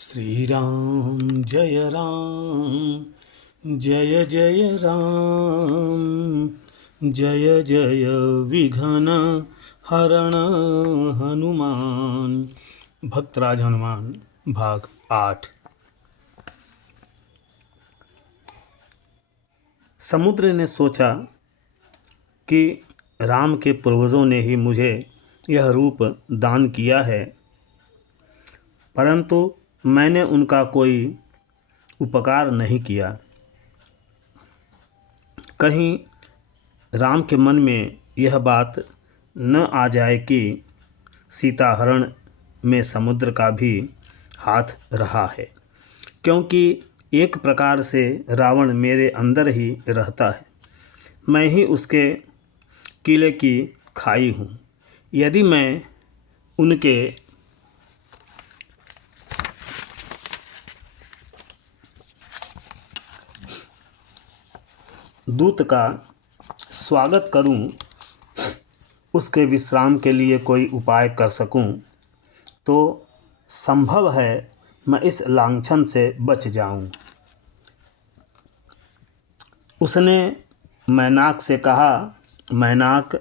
श्री राम जय जय राम, जय जय विघ्न हरण हनुमान। भक्तराज हनुमान भाग 8। समुद्र ने सोचा कि राम के पूर्वजों ने ही मुझे यह रूप दान किया है, परंतु मैंने उनका कोई उपकार नहीं किया। कहीं राम के मन में यह बात न आ जाए कि सीता हरण में समुद्र का भी हाथ रहा है, क्योंकि एक प्रकार से रावण मेरे अंदर ही रहता है। मैं ही उसके किले की खाई हूँ। यदि मैं उनके दूत का स्वागत करूं, उसके विश्राम के लिए कोई उपाय कर सकूं, तो संभव है मैं इस लांछन से बच जाऊं। उसने मैनाक से कहा, मैनाक,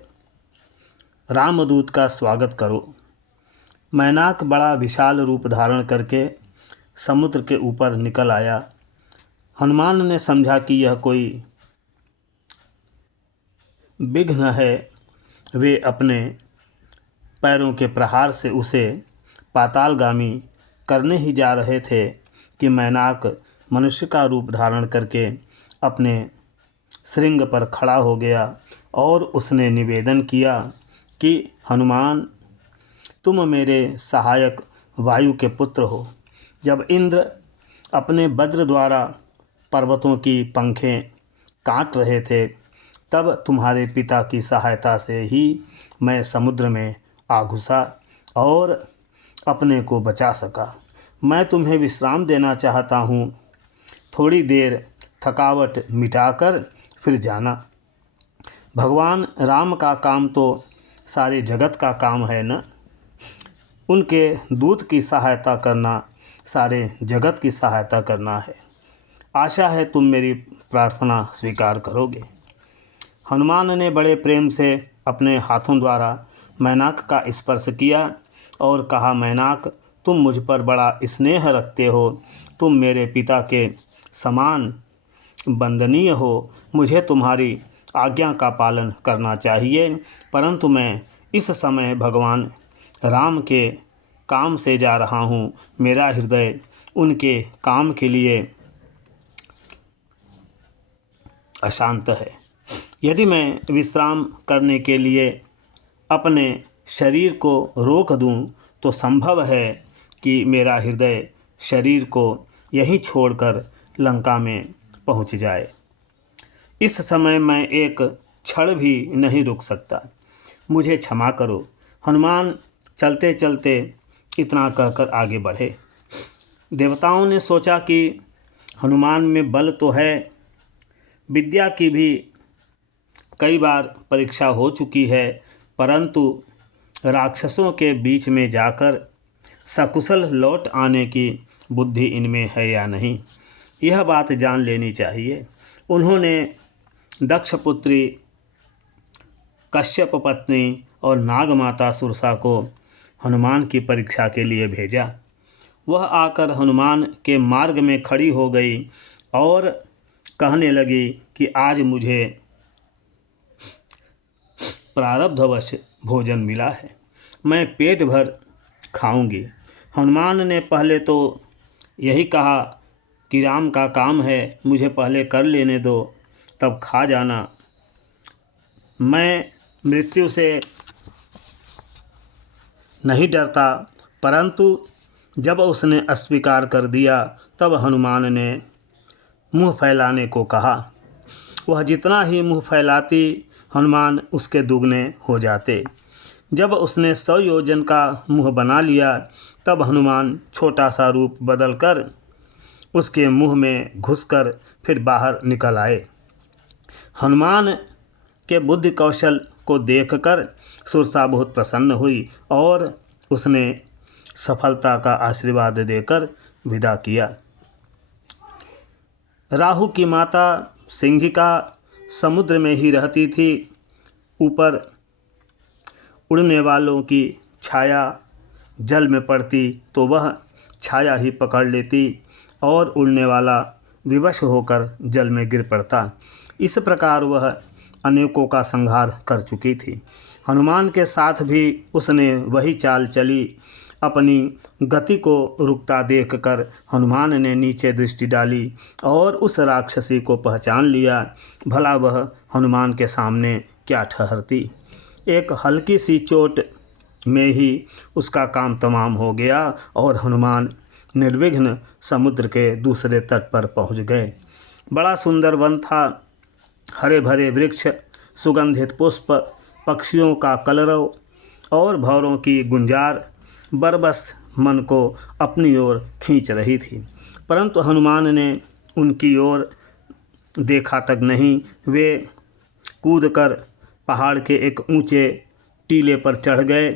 रामदूत का स्वागत करो। मैनाक बड़ा विशाल रूप धारण करके समुद्र के ऊपर निकल आया। हनुमान ने समझा कि यह कोई विघ्न है। वे अपने पैरों के प्रहार से उसे पातालगामी करने ही जा रहे थे कि मैनाक मनुष्य का रूप धारण करके अपने श्रृंग पर खड़ा हो गया और उसने निवेदन किया कि हनुमान, तुम मेरे सहायक वायु के पुत्र हो। जब इंद्र अपने वज्र द्वारा पर्वतों की पंखें काट रहे थे, तब तुम्हारे पिता की सहायता से ही मैं समुद्र में आ घुसा और अपने को बचा सका। मैं तुम्हें विश्राम देना चाहता हूँ। थोड़ी देर थकावट मिटाकर फिर जाना। भगवान राम का काम तो सारे जगत का काम है न। उनके दूत की सहायता करना सारे जगत की सहायता करना है। आशा है तुम मेरी प्रार्थना स्वीकार करोगे। हनुमान ने बड़े प्रेम से अपने हाथों द्वारा मैनाक का स्पर्श किया और कहा, मैनाक, तुम मुझ पर बड़ा स्नेह रखते हो। तुम मेरे पिता के समान वंदनीय हो। मुझे तुम्हारी आज्ञा का पालन करना चाहिए, परंतु मैं इस समय भगवान राम के काम से जा रहा हूँ। मेरा हृदय उनके काम के लिए अशांत है। यदि मैं विश्राम करने के लिए अपने शरीर को रोक दूं, तो संभव है कि मेरा हृदय शरीर को यहीं छोड़कर लंका में पहुंच जाए। इस समय मैं एक क्षण भी नहीं रुक सकता। मुझे क्षमा करो। हनुमान चलते चलते इतना कहकर आगे बढ़े। देवताओं ने सोचा कि हनुमान में बल तो है, विद्या की भी कई बार परीक्षा हो चुकी है, परंतु राक्षसों के बीच में जाकर सकुशल लौट आने की बुद्धि इनमें है या नहीं, यह बात जान लेनी चाहिए। उन्होंने दक्ष पुत्री कश्यप पत्नी और नागमाता सुरसा को हनुमान की परीक्षा के लिए भेजा। वह आकर हनुमान के मार्ग में खड़ी हो गई और कहने लगी कि आज मुझे प्रारब्धवश भोजन मिला है, मैं पेट भर खाऊंगी। हनुमान ने पहले तो यही कहा कि राम का काम है, मुझे पहले कर लेने दो, तब खा जाना। मैं मृत्यु से नहीं डरता, परंतु जब उसने अस्वीकार कर दिया, तब हनुमान ने मुंह फैलाने को कहा। वह जितना ही मुंह फैलाती, हनुमान उसके दुगने हो जाते। जब उसने 100 योजन का मुंह बना लिया, तब हनुमान छोटा सा रूप बदलकर उसके मुंह में घुसकर फिर बाहर निकल आए। हनुमान के बुद्धि कौशल को देखकर सुरसा बहुत प्रसन्न हुई और उसने सफलता का आशीर्वाद देकर विदा किया। राहु की माता सिंहिका समुद्र में ही रहती थी। ऊपर उड़ने वालों की छाया जल में पड़ती तो वह छाया ही पकड़ लेती और उड़ने वाला विवश होकर जल में गिर पड़ता। इस प्रकार वह अनेकों का संहार कर चुकी थी। हनुमान के साथ भी उसने वही चाल चली। अपनी गति को रुकता देखकर हनुमान ने नीचे दृष्टि डाली और उस राक्षसी को पहचान लिया। भला वह हनुमान के सामने क्या ठहरती। एक हल्की सी चोट में ही उसका काम तमाम हो गया और हनुमान निर्विघ्न समुद्र के दूसरे तट पर पहुंच गए। बड़ा सुंदर वन था। हरे भरे वृक्ष, सुगंधित पुष्प, पक्षियों का कलरव और भौरों की गुंजार बरबस मन को अपनी ओर खींच रही थी। परंतु हनुमान ने उनकी ओर देखा तक नहीं। वे कूदकर पहाड़ के एक ऊंचे टीले पर चढ़ गए।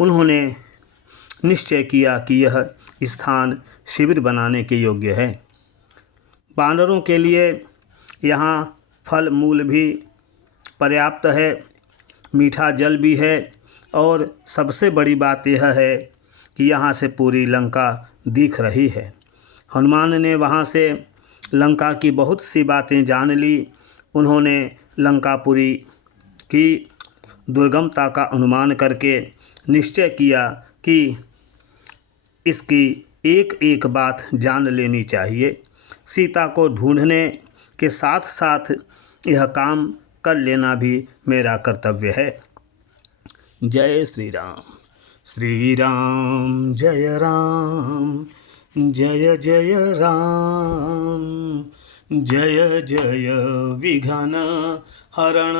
उन्होंने निश्चय किया कि यह स्थान शिविर बनाने के योग्य है। बानरों के लिए यहाँ फल मूल भी पर्याप्त है, मीठा जल भी है और सबसे बड़ी बात यह है कि यहाँ से पूरी लंका दिख रही है। हनुमान ने वहाँ से लंका की बहुत सी बातें जान ली। उन्होंने लंकापुरी की दुर्गमता का अनुमान करके निश्चय किया कि इसकी एक एक बात जान लेनी चाहिए। सीता को ढूंढने के साथ साथ यह काम कर लेना भी मेरा कर्तव्य है। जय श्री राम। श्री राम जय राम, जय जय राम, जय जय विघ्न हरण